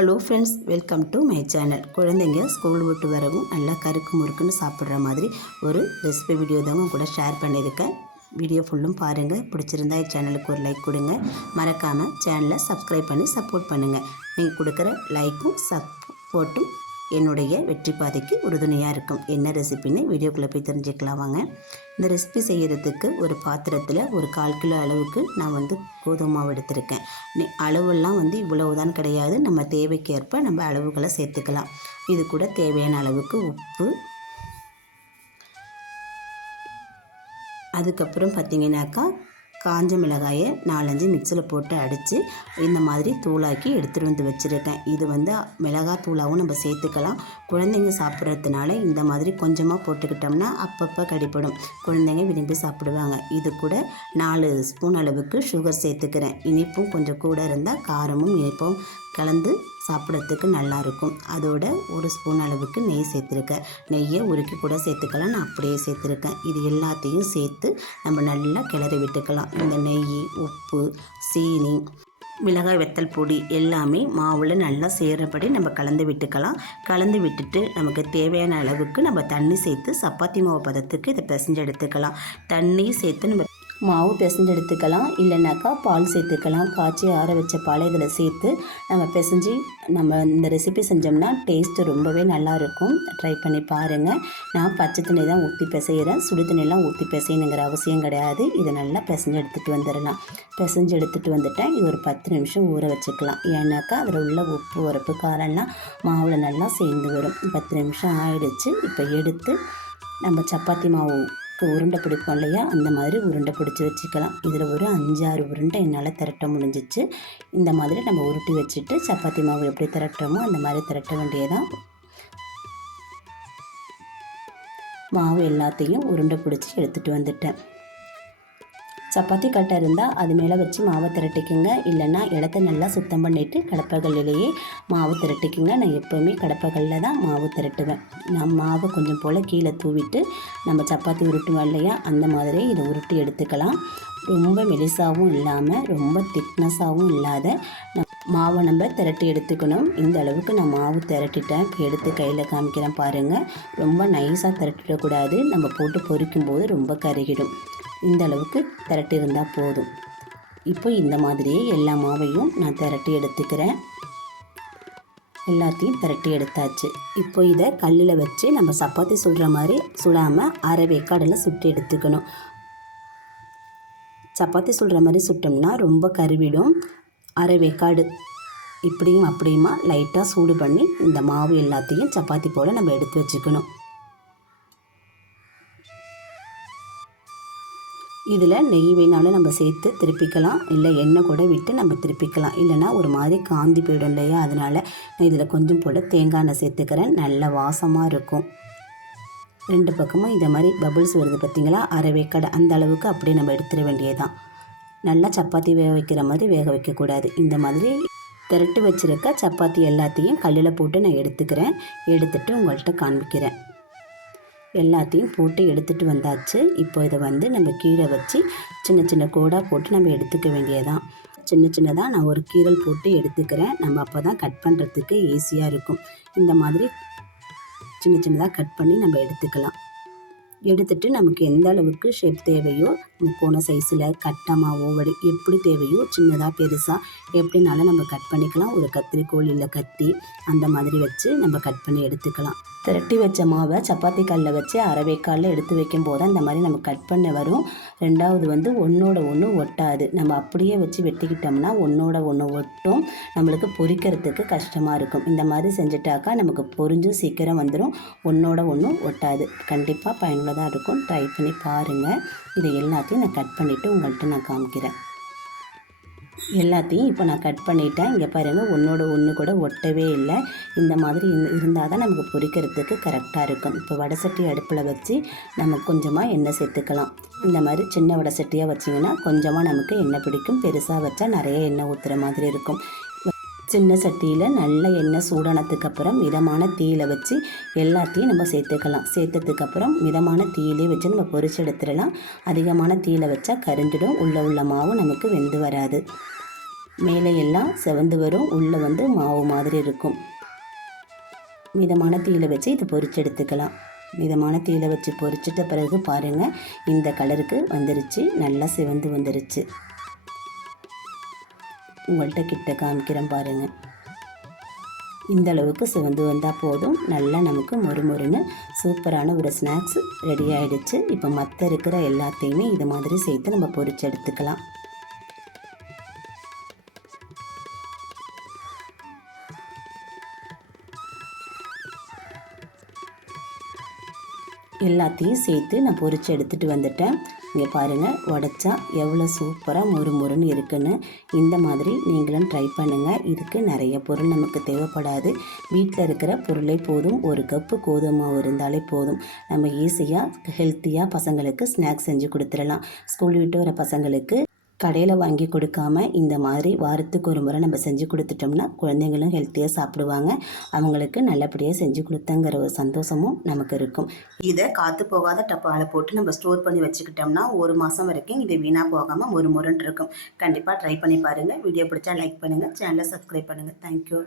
Hello friends welcome to my channel. குழந்தைங்க school விட்டு வரவும் நல்லா கருக்கு முறுக்குன்னு சாப்பிட்ற மாதிரி ஒரு ரெசிபி வீடியோ தாங்க கூட ஷேர் பண்ணியிருக்கேன். வீடியோ ஃபுல்லும் பாருங்கள் பிடிச்சிருந்தா சேனலுக்கு ஒரு லைக் கொடுங்க. மறக்காமல் சேனலை சப்ஸ்கிரைப் பண்ணி சப்போர்ட் பண்ணுங்கள் நீங்கள் கொடுக்குற லைக்கும் சப்போர்ட்டும் என்னுடைய வெற்றி பாதைக்கு உறுதுணையாக இருக்கும். என்ன ரெசிபின்னு வீடியோக்குள்ளே போய் தெரிஞ்சுக்கலாம் வாங்க. இந்த ரெசிபி செய்கிறதுக்கு ஒரு பாத்திரத்தில் ஒரு கால் கிலோ அளவுக்கு நான் வந்து கோதுமை மாவு எடுத்திருக்கேன். அளவெல்லாம் வந்து இவ்வளவுதான் கிடையாது. நம்ம தேவைக்கேற்ப நம்ம அளவுகளை சேர்த்துக்கலாம். இது கூட தேவையான அளவுக்கு உப்பு. அதுக்கப்புறம் பார்த்தீங்கன்னாக்கா காஞ்ச மிளகாயை நாலஞ்சு மிக்சியில் போட்டு அடித்து இந்த மாதிரி தூளாக்கி எடுத்துகிட்டு வந்து வச்சுருக்கேன். இது வந்து மிளகாய் தூளாகவும் நம்ம சேர்த்துக்கலாம். குழந்தைங்க சாப்பிட்றதுனால இந்த மாதிரி கொஞ்சமாக போட்டுக்கிட்டோம்னா அப்பப்போ கடிப்படும். குழந்தைங்க விரும்பி சாப்பிடுவாங்க. இது கூட நாலு ஸ்பூன் அளவுக்கு சுகர் சேர்த்துக்கிறேன். இனிப்பும் கொஞ்சம் கூட இருந்தால் காரமும் இனிப்பும் கலந்து சாப்பிட்றதுக்கு நல்லாயிருக்கும். அதோட ஒரு ஸ்பூன் அளவுக்கு நெய் சேர்த்துருக்கேன். நெய்யை உருக்கி கூட சேர்த்துக்கலாம். நான் அப்படியே சேர்த்துருக்கேன். இது எல்லாத்தையும் சேர்த்து நம்ம நல்லா கிளறி விட்டுக்கலாம். இந்த நெய் உப்பு சீனி மிளகாய் வெத்தல் பொடி எல்லாமே மாவில் நல்லா சேர்றபடி நம்ம கலந்து விட்டுக்கலாம். கலந்து விட்டுட்டு நமக்கு தேவையான அளவுக்கு நம்ம தண்ணி சேர்த்து சப்பாத்தி மாவு பதத்துக்கு இதை பிசைஞ்சு எடுத்துக்கலாம். தண்ணி சேர்த்து நம்ம மாவு பிசைஞ்சு எடுத்துக்கலாம். இல்லைனாக்கா பால் சேர்த்துக்கலாம். காய்ச்சி ஆற வச்ச பாலை இதில் சேர்த்து நம்ம பிசைஞ்சு நம்ம இந்த ரெசிபி செஞ்சோம்னா டேஸ்ட்டு ரொம்பவே நல்லா இருக்கும். ட்ரை பண்ணி பாருங்கள் நான் பச்சை தண்ணி தான் ஊற்றி பிசைகிறேன் சுடு தண்ணியெல்லாம் ஊற்றி பிசையணுங்கிற அவசியம் கிடையாது. இதை நல்லா பிசைஞ்சு எடுத்துகிட்டு வந்துடலாம். பிசைஞ்சு எடுத்துகிட்டு வந்துட்டேன். இது ஒரு பத்து நிமிஷம் ஊற வச்சுக்கலாம். ஏன்னாக்கா அதில் உள்ள உப்பு உரப்பு காரம்லாம் மாவில் நல்லா சேர்ந்து வரும். பத்து நிமிஷம் ஆயிடுச்சு. இப்போ எடுத்து நம்ம சப்பாத்தி இப்போ உருண்டை பிடிப்போம் இல்லையா? அந்த மாதிரி உருண்டை பிடிச்சி வச்சுக்கலாம். இதில் ஒரு அஞ்சாறு உருண்டை என்னால் திரட்ட முடிஞ்சிச்சு. இந்த மாதிரி நம்ம உருட்டி வச்சுட்டு சப்பாத்தி மாவு எப்படி திரட்டுறோமோ அந்த மாதிரி திரட்ட வேண்டியதான் மாவு எல்லாத்தையும் உருண்டை பிடிச்சி எடுத்துகிட்டு வந்துட்டேன். சப்பாத்தி கட்டை இருந்தால் அது மேலே வச்சு மாவை திரட்டிக்குங்க. இல்லைன்னா இடத்த நல்லா சுத்தம் பண்ணிவிட்டு கடப்பகல்லையே மாவு திரட்டிக்குங்க. நான் எப்போவுமே கடப்பகல்ல தான் மாவு திரட்டுவேன். நான் மாவை கொஞ்சம் போல் கீழே தூவிட்டு நம்ம சப்பாத்தி உருட்டுவோம் இல்லையா? அந்த மாதிரி இதை உருட்டி எடுத்துக்கலாம். ரொம்ப மெலிசாவும் இல்லாமல் ரொம்ப திக்னஸாகவும் இல்லாத மாவை நம்ம திரட்டி எடுத்துக்கணும். இந்த அளவுக்கு நான் மாவு திரட்டிட்டேன். இப்போ எடுத்து கையில் காமிக்கிறேன் பாருங்கள் ரொம்ப நைஸாக திரட்டிடக்கூடாது. நம்ம போட்டு பொரிக்கும் போது ரொம்ப கருகிடும். இந்த அளவுக்கு திரட்டி இருந்தால் போதும். இப்போ இந்த மாதிரியே எல்லா மாவையும் நான் திரட்டி எடுத்துக்கிறேன். எல்லாத்தையும் திரட்டி எடுத்தாச்சு. இப்போ இதை கல்லில் வச்சு நம்ம சப்பாத்தி சுடுற மாதிரி சுடாமல் அரை வேக்காடில் சுட்டு எடுத்துக்கணும். சப்பாத்தி சுடுற மாதிரி சுட்டோம்னா ரொம்ப கருவிடும். அரை வேக்காடு இப்படியும் அப்படியுமா லைட்டாக சூடு பண்ணி இந்த மாவு எல்லாத்தையும் சப்பாத்தி போல் நம்ம எடுத்து வச்சுக்கணும். இதில் நெய் வேணாலும் நம்ம சேர்த்து திருப்பிக்கலாம். இல்லை எண்ணெய் கூட விட்டு நம்ம திருப்பிக்கலாம். இல்லைனா ஒரு மாதிரி காந்தி போயிடும் இல்லையா? அதனால் நான் இதில் கொஞ்சம் போல் தேங்காய் எண்ணெய் சேர்த்துக்கிறேன். நல்ல வாசமாக இருக்கும். ரெண்டு பக்கமும் இந்த மாதிரி பபிள்ஸ் வருது பார்த்தீங்களா? அரைவேக்கடை அந்த அளவுக்கு அப்படியே நம்ம எடுத்துட வேண்டியதுதான். நல்லா சப்பாத்தி வேக வைக்கிற மாதிரி வேக வைக்கக்கூடாது. இந்த மாதிரி திரட்டு வச்சுருக்க சப்பாத்தி எல்லாத்தையும் கல்லில் போட்டு நான் எடுத்துக்கிறேன். எடுத்துகிட்டு உங்கள்கிட்ட காண்பிக்கிறேன் எல்லாத்தையும் போட்டு எடுத்துகிட்டு வந்தாச்சு. இப்போ இதை வந்து நம்ம கீழே வச்சு சின்ன சின்ன கோடாக போட்டு நம்ம எடுத்துக்க வேண்டியதான் சின்ன சின்னதாக நான் ஒரு கீரல் போட்டு எடுத்துக்கிறேன். நம்ம அப்போ தான் கட் பண்ணுறதுக்கு ஈஸியாக இருக்கும். இந்த மாதிரி சின்ன சின்னதாக கட் பண்ணி நம்ம எடுத்துக்கலாம். எடுத்துட்டு நமக்கு எந்த அளவுக்கு ஷேப் தேவையோ முக்கோண சைஸில் கட்டமாகவோ வடி எப்படி தேவையோ சின்னதாக பெருசாக எப்படினாலும் நம்ம கட் பண்ணிக்கலாம். ஒரு கத்திரிக்கோள் இல்லை கத்தி அந்த மாதிரி வச்சு நம்ம கட் பண்ணி எடுத்துக்கலாம். திரட்டி வச்ச மாவை சப்பாத்தி கல்லில் வச்சு அரைவேக்காலில் எடுத்து வைக்கும் போது அந்த மாதிரி நம்ம கட் பண்ண வரும். ரெண்டாவது வந்து ஒன்றோட ஒன்று ஒட்டாது. நம்ம அப்படியே வச்சு வெட்டிக்கிட்டோம்னா ஒன்றோட ஒன்று ஒட்டும். நம்மளுக்கு பொரிக்கிறதுக்கு கஷ்டமாக இருக்கும். இந்த மாதிரி செஞ்சுட்டாக்கா நமக்கு பொரிஞ்சும் சீக்கிரம் வந்துடும் ஒன்றோட ஒன்றும் ஒட்டாது. கண்டிப்பாக பயனுள்ளதாக இருக்கும். ட்ரை பண்ணி பாருங்கள் இதை எல்லாத்தையும் நான் கட் பண்ணிவிட்டு உங்கள்கிட்ட நான் காமிக்கிறேன். எல்லாத்தையும் இப்போ நான் கட் பண்ணிட்டேன். இங்கே பாருங்கள் ஒன்றோட ஒன்று கூட ஒட்டவே இல்லை. இந்த மாதிரி இருந்தால் தான் நமக்கு பொரிக்கிறதுக்கு கரெக்டாக இருக்கும். இப்போ வடை சட்டி அடுப்பில் வச்சு நம்ம கொஞ்சமாக எண்ணெய் சேர்த்துக்கலாம். இந்த மாதிரி சின்ன வடை சட்டியாக வச்சிங்கன்னா கொஞ்சமாக நமக்கு எண்ணெய் பிடிக்கும். பெருசாக வச்சா நிறைய எண்ணெய் ஊற்றுற மாதிரி இருக்கும். சின்ன சட்டியில் நல்ல எண்ணெய் சூடானதுக்கு அப்புறம் மிதமான தீயில வச்சு எல்லாத்தையும் நம்ம சேர்த்துக்கலாம். சேர்த்ததுக்கப்புறம் மிதமான தீயிலே வச்சு நம்ம பொரிச்சு எடுத்துடலாம். அதிகமான தீயில வச்சா கரிஞ்சிடும். உள்ள உள்ள மாவு நமக்கு வெந்து வராது. மேலே எல்லாம் செவந்து வரும். உள்ளே வந்து மாவு மாதிரி இருக்கும். மிதமான தீயில வச்சு இதை பொரிச்சு எடுத்துக்கலாம். மிதமான தீயில வச்சு பொரிச்சிட்ட பிறகு பாருங்கள் இந்த கலருக்கு வந்துருச்சு. நல்லா சிவந்து வந்துருச்சு. உங்கள்கிட்ட கிட்ட காமிக்கிறேன் பாருங்கள் இந்த அளவுக்கு சிவந்து வந்தால் போதும். நல்லா நமக்கு மொறுமொறுன்னு சூப்பரான ஒரு ஸ்நாக்ஸ் ரெடி ஆகிடுச்சு இப்போ மற்ற இருக்கிற எல்லாத்தையுமே இது மாதிரி சேர்த்து நம்ம பொரிச்சு எடுத்துக்கலாம். எல்லாத்தையும் சேர்த்து நான் பொறிச்சு எடுத்துகிட்டு வந்துட்டேன். இங்கே பாருங்கள் உடச்சா எவ்வளோ சூப்பராக மொறு மொறுன்னு இருக்குன்னு. இந்த மாதிரி நீங்களும் ட்ரை பண்ணுங்கள் இதுக்கு நிறைய பொருள் நமக்கு தேவைப்படாது. வீட்டில் இருக்கிற பொருளே போதும். ஒரு கப்பு கோதுமை மாவு இருந்தாலே போதும். நம்ம ஈஸியாக ஹெல்த்தியாக பசங்களுக்கு ஸ்நாக்ஸ் செஞ்சு கொடுத்துடலாம். ஸ்கூல் விட்டு வர பசங்களுக்கு கடையில் வாங்கி கொடுக்காம இந்த மாதிரி வாரத்துக்கு ஒரு முறை நம்ம செஞ்சு கொடுத்துட்டோம்னா குழந்தைங்களும் ஹெல்த்தியாக சாப்பிடுவாங்க. அவங்களுக்கு நல்லபடியாக செஞ்சு கொடுத்தங்கிற ஒரு சந்தோஷமும் நமக்கு இருக்கும். இதை காற்று போகாத டப்பாவில் போட்டு நம்ம ஸ்டோர் பண்ணி வச்சுக்கிட்டோம்னா ஒரு மாதம் வரைக்கும் இது வீணாக போகாமல் ஒரு முரண்டு இருக்கும். கண்டிப்பாக ட்ரை பண்ணி பாருங்கள் வீடியோ பிடிச்சா லைக் பண்ணுங்கள் சேனலை சப்ஸ்கிரைப் பண்ணுங்கள் தேங்க்யூ